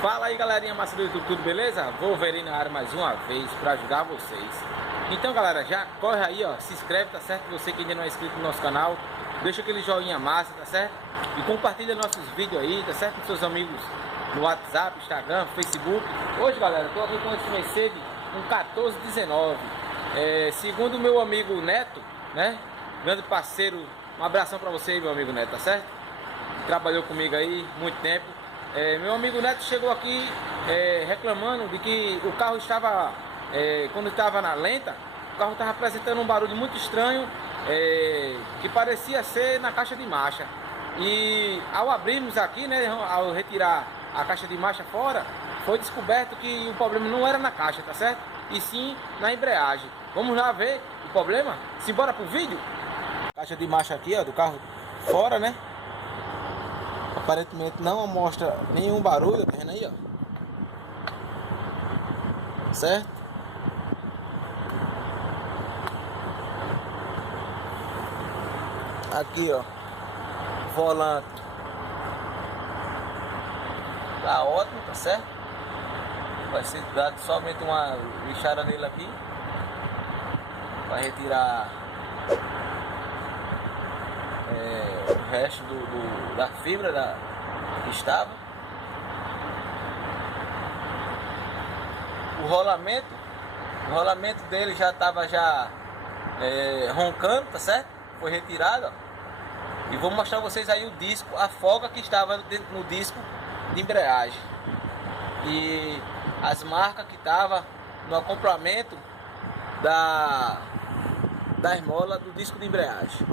Fala aí, galerinha massa do YouTube, tudo beleza? Wolverine na área mais uma vez para ajudar vocês. Então, galera, já corre aí, ó, se inscreve, tá certo? Você que ainda não é inscrito no nosso canal, deixa aquele joinha massa, tá certo? E compartilha nossos vídeos aí, tá certo? Com seus amigos no WhatsApp, Instagram, Facebook. Hoje, galera, tô aqui com esse Mercedes, um 1419. Segundo o meu amigo Neto, né? Grande parceiro, um abração para você aí, meu amigo Neto, tá certo? Trabalhou comigo aí muito tempo. Meu amigo Neto chegou aqui reclamando de que o carro estava, quando estava na lenta, o carro estava apresentando um barulho muito estranho, que parecia ser na caixa de marcha. E ao abrirmos aqui, né, ao retirar a caixa de marcha fora, foi descoberto que o problema não era na caixa, tá certo? E sim na embreagem. Vamos lá ver o problema? Simbora pro vídeo? Caixa de marcha aqui, ó, do carro fora, né? Aparentemente não mostra nenhum barulho, tá vendo aí, ó? Certo? Aqui, ó, volante tá ótimo, tá certo? Vai ser dado somente uma lixada nele aqui, vai retirar o resto da fibra que estava. O rolamento dele já estava roncando, tá certo? Foi retirado, ó. E vou mostrar a vocês aí o disco, a folga que estava no disco de embreagem e as marcas que estava no acoplamento da esmola do disco de embreagem.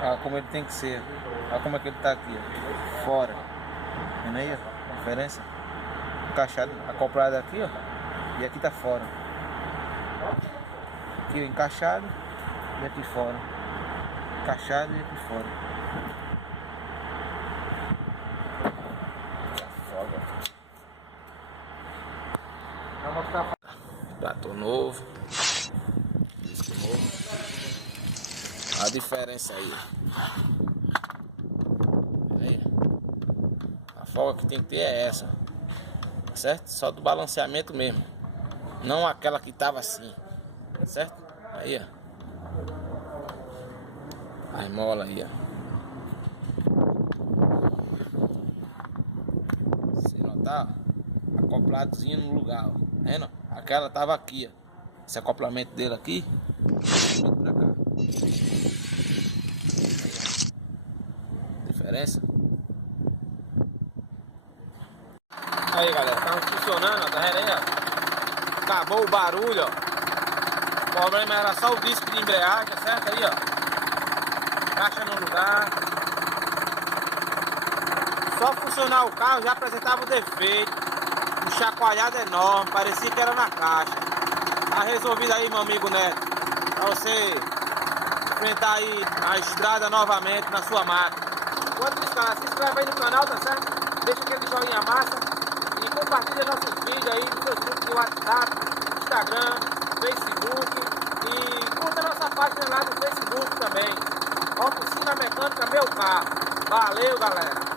Olha como ele tem que ser. Olha como é que ele tá aqui, ó. Fora. Vendo aí, ó, a diferença? Encaixado, acoplado aqui, ó. E aqui tá fora. Aqui, ó, encaixado e aqui fora. Encaixado e aqui fora. Platô novo. Disco novo. A diferença aí. A folga que tem que ter é essa, certo? Só do balanceamento mesmo, não aquela que tava assim, certo? Aí, ó, a esmola aí, ó. Se notar, acopladozinho no lugar, ó. Vendo? Aquela tava aqui, ó. Esse acoplamento dele aqui, pra cá. Diferença. Aí, galera, tá funcionando, ó, tá vendo aí, ó? Acabou o barulho, ó. O problema era só o disco de embreagem, certo? Aí, ó, caixa no lugar. Só funcionar o carro já apresentava o defeito, um chacoalhado enorme, parecia que era na caixa. Tá resolvido aí, meu amigo Neto, pra você enfrentar aí a estrada novamente na sua máquina. Enquanto isso, cara, se inscreve aí no canal, tá certo? Deixa aquele joinha massa e compartilha nossos vídeos aí nos seus grupos de WhatsApp, Instagram, Facebook e curta nossa página lá no Facebook também. Oficina Mecânica Meu Carro. Valeu, galera!